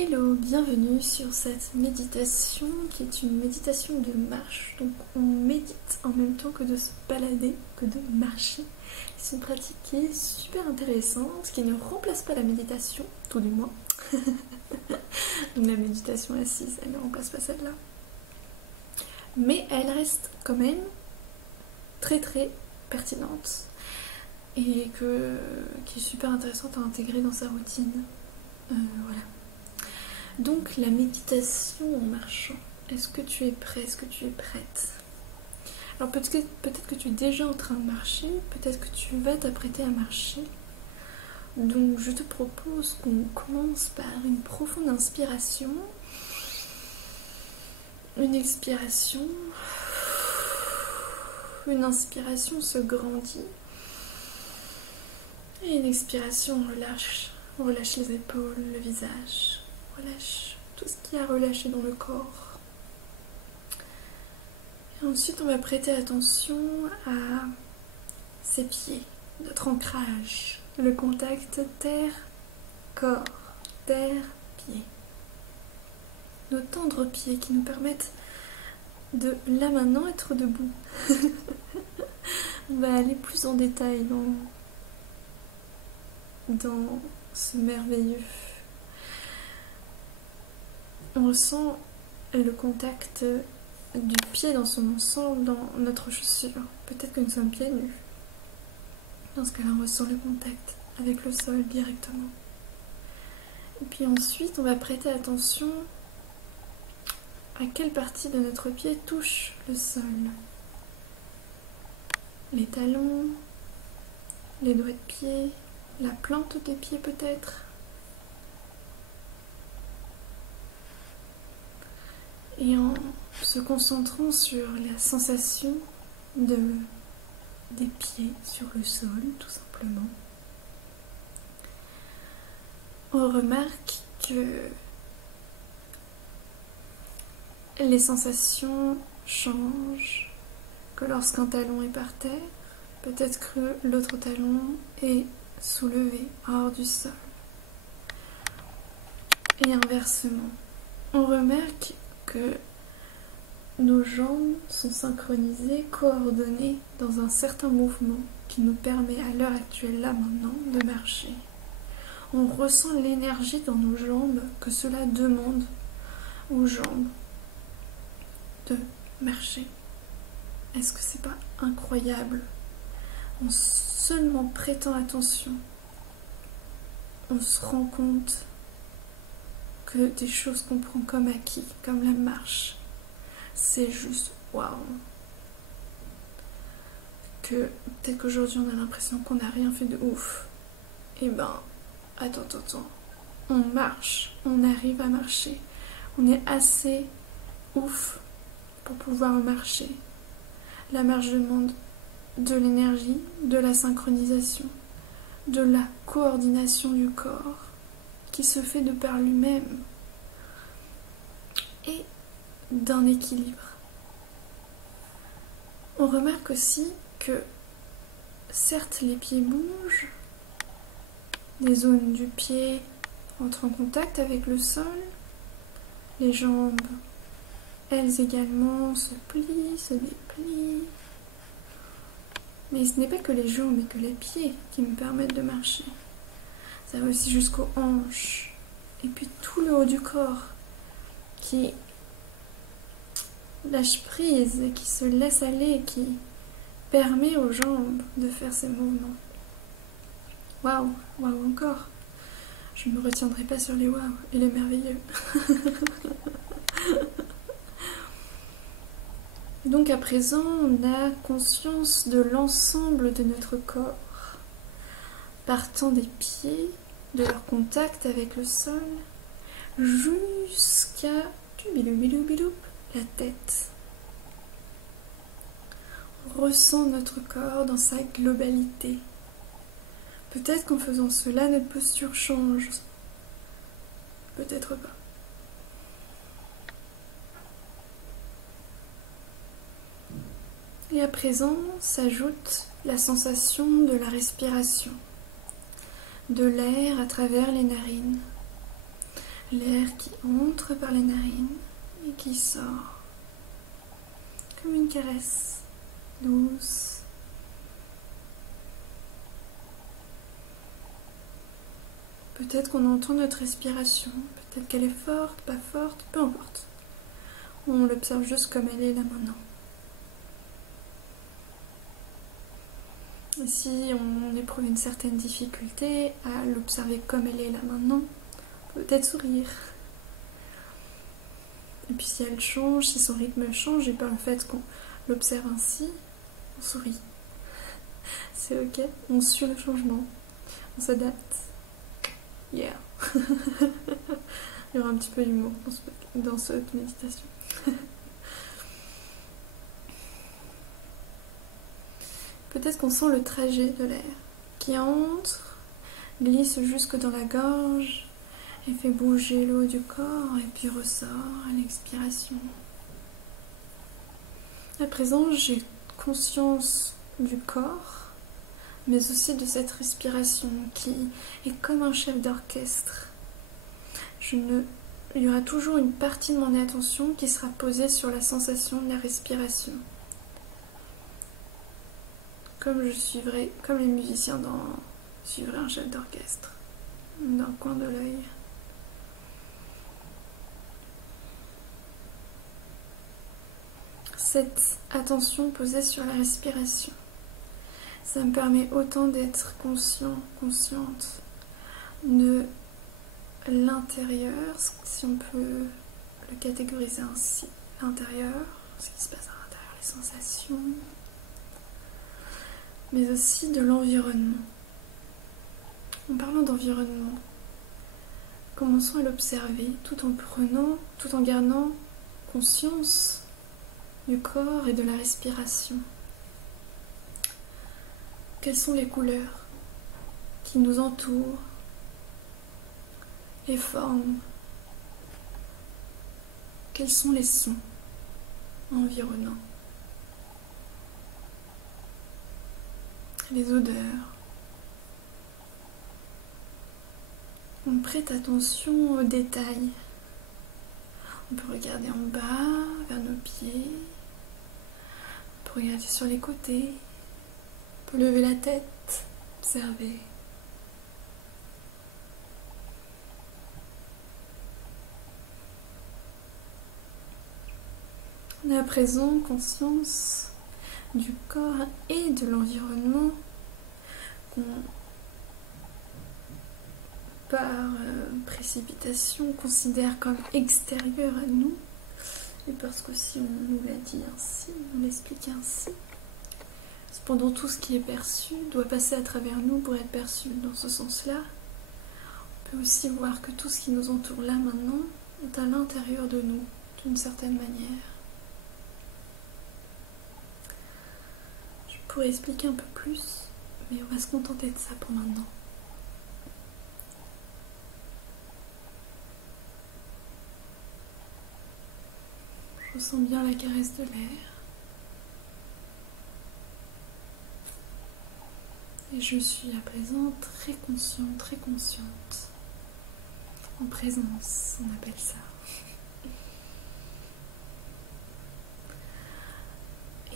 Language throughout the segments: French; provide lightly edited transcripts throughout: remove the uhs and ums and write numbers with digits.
Hello, bienvenue sur cette méditation qui est une méditation de marche. Donc on médite en même temps que de se balader, que de marcher. C'est une pratique qui est super intéressante, qui ne remplace pas la méditation, tout du moins. Donc la méditation assise, elle ne remplace pas celle-là. Mais elle reste quand même très pertinente et qui est super intéressante à intégrer dans sa routine. Voilà. Donc la méditation en marchant, est-ce que tu es prêt, est-ce que tu es prête? Alors peut-être que tu es déjà en train de marcher, peut-être que tu vas t'apprêter à marcher. Donc je te propose qu'on commence par une profonde inspiration, une expiration, une inspiration se grandit et une expiration on relâche les épaules, le visage. Relâche tout ce qu'il y a relâché dans le corps. Et ensuite, on va prêter attention à ses pieds, notre ancrage, le contact terre-corps, terre-pied. Nos tendres pieds qui nous permettent de, là maintenant, être debout. On va aller plus en détail dans ce merveilleux. On ressent le contact du pied dans son ensemble dans notre chaussure. Peut-être que nous sommes pieds nus. Dans ce cas-là, on ressent le contact avec le sol directement. Et puis ensuite, on va prêter attention à quelle partie de notre pied touche le sol. Les talons, les doigts de pied, la plante des pieds peut-être. Et en se concentrant sur la sensation des pieds sur le sol, tout simplement, on remarque que les sensations changent, que lorsqu'un talon est par terre, peut-être que l'autre talon est soulevé hors du sol. Et inversement, on remarque que nos jambes sont synchronisées, coordonnées dans un certain mouvement qui nous permet à l'heure actuelle, là maintenant, de marcher. On ressent l'énergie dans nos jambes que cela demande aux jambes de marcher. Est-ce que c'est pas incroyable? En seulement prêtant attention, on se rend compte que des choses qu'on prend comme acquis, comme la marche, c'est juste waouh. Que peut-être qu'aujourd'hui on a l'impression qu'on n'a rien fait de ouf. Et ben, attends. On marche, on arrive à marcher. On est assez ouf pour pouvoir marcher. La marche demande de l'énergie, de la synchronisation, de la coordination du corps qui se fait de par lui-même et d'un équilibre. On remarque aussi que certes les pieds bougent, des zones du pied entrent en contact avec le sol, les jambes, elles également, se plient, se déplient. Mais ce n'est pas que les jambes, mais que les pieds qui me permettent de marcher. Ça va aussi jusqu'aux hanches. Et puis tout le haut du corps qui lâche prise et qui se laisse aller, qui permet aux jambes de faire ces mouvements. Waouh encore. Je ne me retiendrai pas sur les waouh et les merveilleux. Donc à présent, on a conscience de l'ensemble de notre corps, partant des pieds, de leur contact avec le sol, jusqu'à la tête. On ressent notre corps dans sa globalité. Peut-être qu'en faisant cela, notre posture change. Peut-être pas. Et à présent s'ajoute la sensation de la respiration, de l'air à travers les narines, L'air qui entre par les narines et qui sort comme une caresse douce. Peut-être qu'on entend notre respiration, peut-être qu'elle est forte, pas forte, peu importe. On l'observe juste comme elle est là maintenant. Et si on éprouve une certaine difficulté à l'observer comme elle est là maintenant, peut-être sourire. Et puis si elle change, si son rythme change, et par le fait qu'on l'observe ainsi, on sourit. C'est ok, on suit le changement, on s'adapte. Yeah. Il y aura un petit peu d'humour dans cette méditation. Peut-être qu'on sent le trajet de l'air qui entre, glisse jusque dans la gorge et fait bouger le haut du corps et puis ressort à l'expiration. À présent, j'ai conscience du corps, mais aussi de cette respiration qui est comme un chef d'orchestre. Il y aura toujours une partie de mon attention qui sera posée sur la sensation de la respiration. Comme les musiciens suivraient un chef d'orchestre, d'un coin de l'œil. Cette attention posée sur la respiration, ça me permet autant d'être consciente de l'intérieur, si on peut le catégoriser ainsi, l'intérieur, ce qui se passe à l'intérieur, les sensations, mais aussi de l'environnement. En parlant d'environnement, commençons à l'observer tout en gardant conscience du corps et de la respiration. Quelles sont les couleurs qui nous entourent, les formes, quels sont les sons environnants, les odeurs. On prête attention aux détails. On peut regarder en bas, vers nos pieds. On peut regarder sur les côtés. On peut lever la tête, observer. On a à présent conscience du corps et de l'environnement qu'on, par précipitation, considère comme extérieur à nous. Et parce que si on nous l'a dit ainsi, on l'explique ainsi, cependant tout ce qui est perçu doit passer à travers nous pour être perçu. Dans ce sens-là, on peut aussi voir que tout ce qui nous entoure là maintenant est à l'intérieur de nous, d'une certaine manière. Je pourrais expliquer un peu plus, mais on va se contenter de ça pour maintenant. Je ressens bien la caresse de l'air. Et je suis à présent très consciente. En présence, on appelle ça.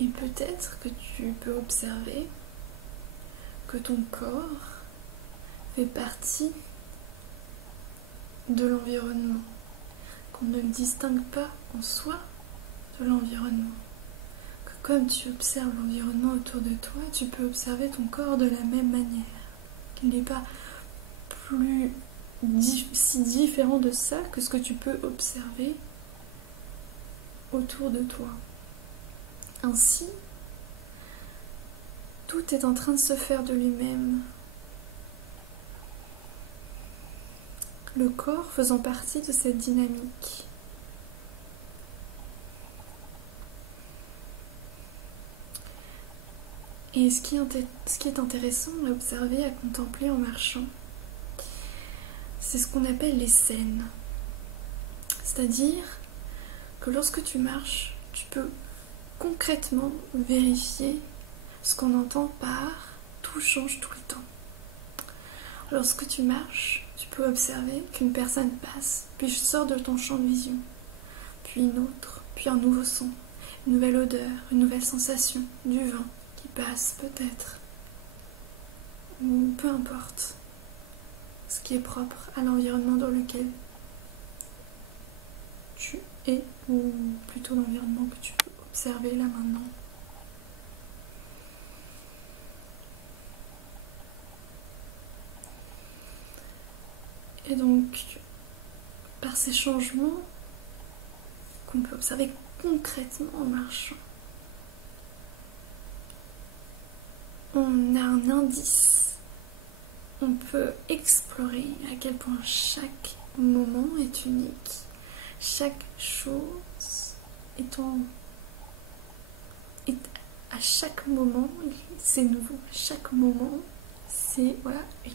Et peut-être que tu peux observer que ton corps fait partie de l'environnement, qu'on ne le distingue pas en soi de l'environnement. Que comme tu observes l'environnement autour de toi, tu peux observer ton corps de la même manière. Qu'il n'est pas si différent de ça que ce que tu peux observer autour de toi. Ainsi, tout est en train de se faire de lui-même. Le corps faisant partie de cette dynamique. Et ce qui est intéressant à observer, à contempler en marchant, c'est ce qu'on appelle les scènes. C'est-à-dire que lorsque tu marches, tu peux concrètement vérifier ce qu'on entend par tout change tout le temps. Lorsque tu marches, tu peux observer qu'une personne passe, puis sort de ton champ de vision, puis une autre, puis un nouveau son, une nouvelle odeur, une nouvelle sensation, du vent qui passe peut-être, ou peu importe ce qui est propre à l'environnement dans lequel tu es, ou plutôt l'environnement que tu peux observer là maintenant. Et donc, par ces changements qu'on peut observer concrètement en marchant, on a un indice. On peut explorer à quel point chaque moment est unique. Chaque chose à chaque moment, c'est nouveau. À chaque moment, c'est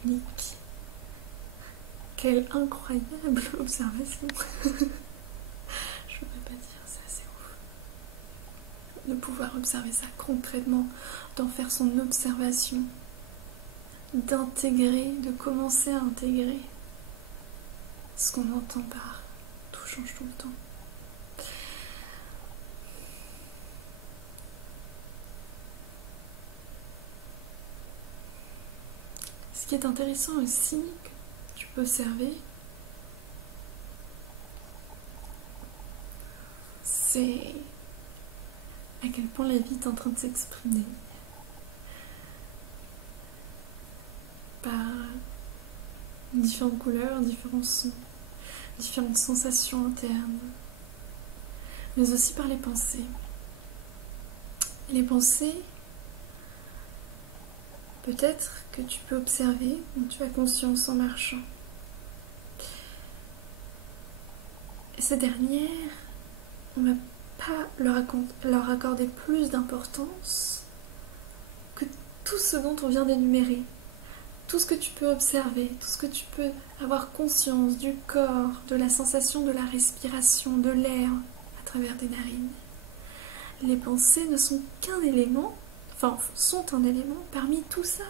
unique. Quelle incroyable observation. Je ne peux pas dire ça, c'est ouf. De pouvoir observer ça concrètement, d'en faire son observation, d'intégrer, de commencer à intégrer ce qu'on entend par tout change tout le temps. Ce qui est intéressant aussi, que tu peux observer, c'est à quel point la vie est en train de s'exprimer par différentes couleurs, différents sons, différentes sensations internes, mais aussi par les pensées. Les pensées, peut-être que tu peux observer, dont tu as conscience en marchant. Et ces dernières, on ne va pas leur accorder plus d'importance que tout ce dont on vient d'énumérer. Tout ce que tu peux observer, tout ce que tu peux avoir conscience du corps, de la sensation de la respiration, de l'air à travers tes narines. Les pensées ne sont qu'un élément, sont un élément parmi tout ça.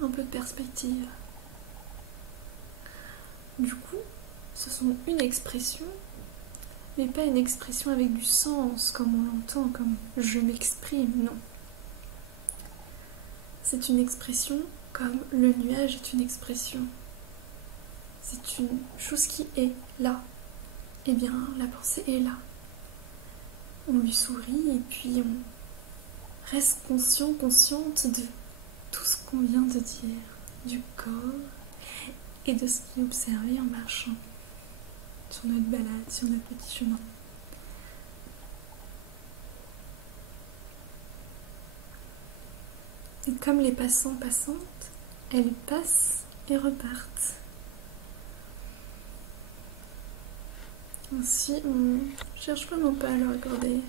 Un peu de perspective. Du coup, ce sont une expression, mais pas une expression avec du sens, comme on l'entend, comme je m'exprime, non. C'est une expression comme le nuage est une expression. C'est une chose qui est là. Eh bien, la pensée est là. On lui sourit et puis on reste conscient, consciente de tout ce qu'on vient de dire, du corps et de ce qui est observé en marchant sur notre balade, sur notre petit chemin. Et comme les passants, passantes, elles passent et repartent. Ainsi, on ne cherche vraiment pas à leur accorder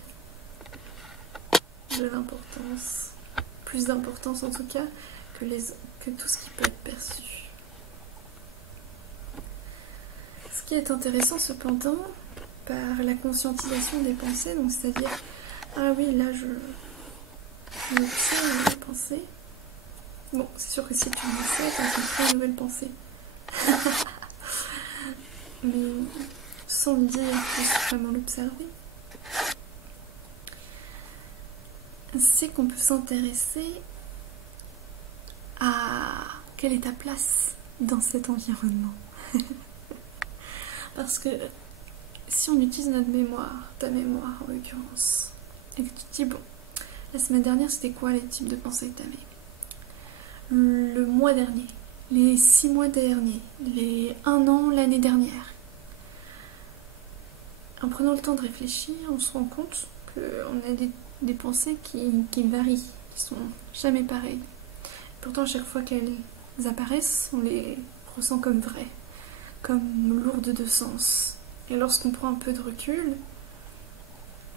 de l'importance, plus d'importance en tout cas que tout ce qui peut être perçu. Ce qui est intéressant cependant, par la conscientisation des pensées, donc c'est-à-dire, ah oui, là je observe les pensées. Bon, c'est sûr que si tu dis ça, tu as une nouvelle pensée. Mais sans le dire, il faut vraiment l'observer. C'est qu'on peut s'intéresser à quelle est ta place dans cet environnement. Parce que si on utilise notre mémoire, ta mémoire en l'occurrence, et que tu te dis, bon, la semaine dernière, c'était quoi les types de pensées que tu avais ? Le mois dernier, les 6 mois derniers, les 1 an l'année dernière. En prenant le temps de réfléchir, on se rend compte qu'on a des pensées qui varient, qui sont jamais pareilles. Pourtant, à chaque fois qu'elles apparaissent, on les ressent comme vraies, comme lourdes de sens. Et lorsqu'on prend un peu de recul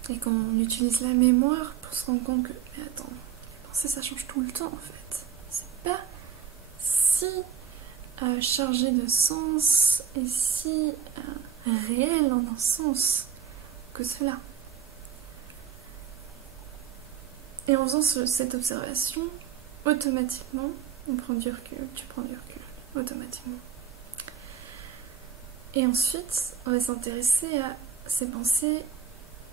et qu'on utilise la mémoire pour se rendre compte que, mais attends, les pensées ça change tout le temps en fait. C'est pas si chargé de sens et si réel en un sens que cela. Et en faisant cette observation, automatiquement, on prend du recul, tu prends du recul, automatiquement. Et ensuite, on va s'intéresser à ces pensées.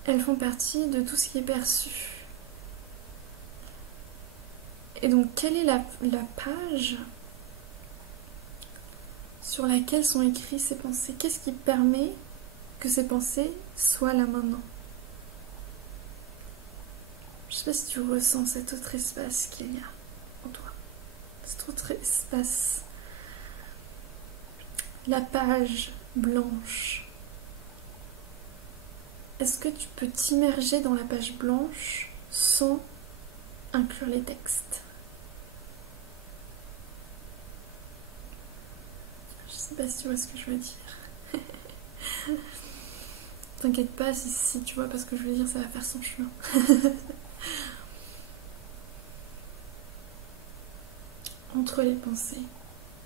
Elles font partie de tout ce qui est perçu. Et donc, quelle est la page sur laquelle sont écrites ces pensées? Qu'est-ce qui permet que ces pensées soient là maintenant? Je sais pas si tu ressens cet autre espace qu'il y a en toi. Cet autre espace. La page blanche. Est-ce que tu peux t'immerger dans la page blanche sans inclure les textes? Je sais pas si tu vois ce que je veux dire. T'inquiète pas, si tu vois pas ce que je veux dire, ça va faire son chemin. Entre les pensées,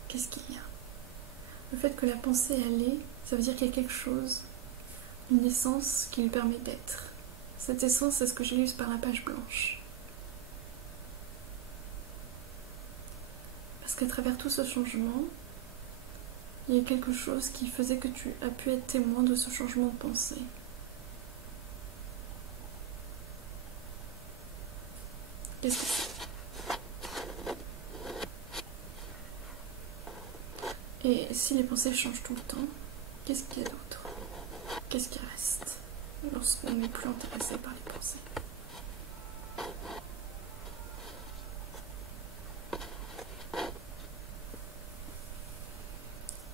qu'est-ce qu'il y a? Le fait que la pensée elle est, ça veut dire qu'il y a quelque chose, une essence qui lui permet d'être. Cette essence, c'est ce que j'illustre par la page blanche. Parce qu'à travers tout ce changement, il y a quelque chose qui faisait que tu as pu être témoin de ce changement de pensée. Qu'est-ce que c'est? Et si les pensées changent tout le temps, qu'est-ce qu'il y a d'autre? Qu'est-ce qui reste lorsqu'on n'est plus intéressé par les pensées?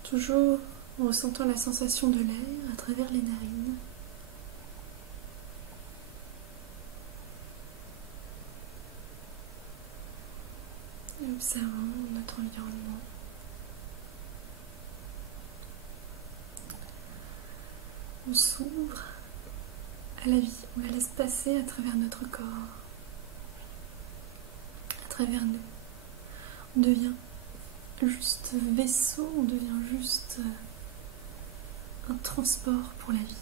Toujours en ressentant la sensation de l'air à travers les narines. Et observant notre environnement. On s'ouvre à la vie, on la laisse passer à travers notre corps, à travers nous. On devient juste vaisseau, on devient juste un transport pour la vie.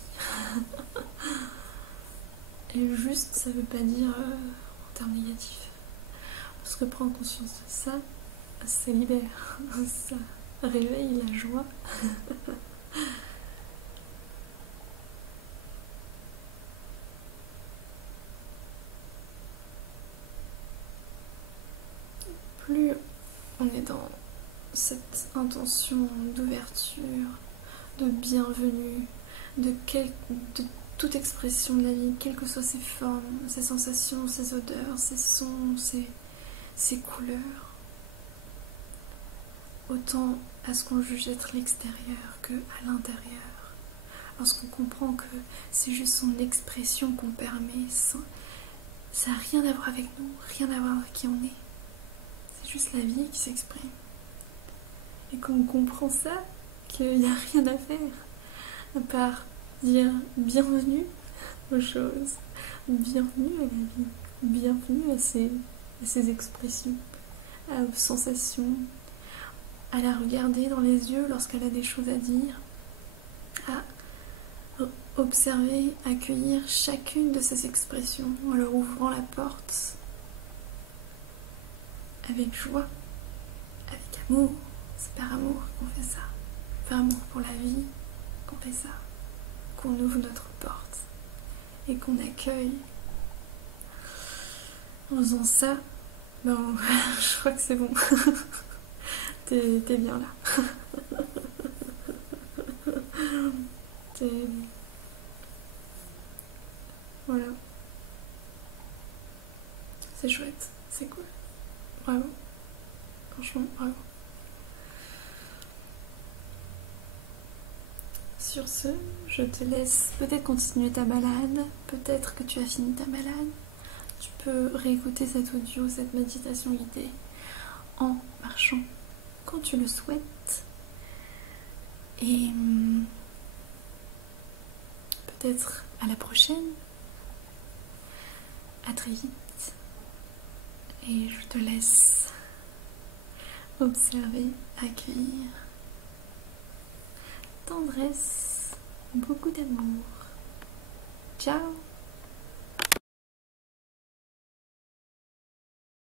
Et juste, ça veut pas dire en termes négatifs. Lorsque prend conscience de ça, ça libère, ça réveille la joie. Plus on est dans cette intention d'ouverture, de bienvenue, de toute expression de la vie, quelles que soient ses formes, ses sensations, ses odeurs, ses sons, ses couleurs, autant à ce qu'on juge être l'extérieur que à l'intérieur. Lorsqu'on comprend que c'est juste son expression qu'on permet, ça n'a rien à voir avec nous, rien à voir avec qui on est. C'est juste la vie qui s'exprime. Et quand on comprend ça, qu'il n'y a rien à faire, à part dire bienvenue aux choses, bienvenue à la vie, bienvenue à ses expressions, aux sensations, à la regarder dans les yeux lorsqu'elle a des choses à dire, à observer, accueillir chacune de ces expressions en leur ouvrant la porte avec joie, avec amour. C'est par amour qu'on fait ça, par amour pour la vie qu'on fait ça, qu'on ouvre notre porte et qu'on accueille. En faisant ça, ben, je crois que c'est bon. T'es bien là. Voilà. C'est chouette, c'est cool. Bravo. Franchement, bravo. Sur ce, je te laisse peut-être continuer ta balade, peut-être que tu as fini ta balade. Tu peux réécouter cet audio, cette méditation guidée en marchant quand tu le souhaites. Et peut-être à la prochaine. À très vite. Et je te laisse observer, accueillir. Tendresse, beaucoup d'amour. Ciao!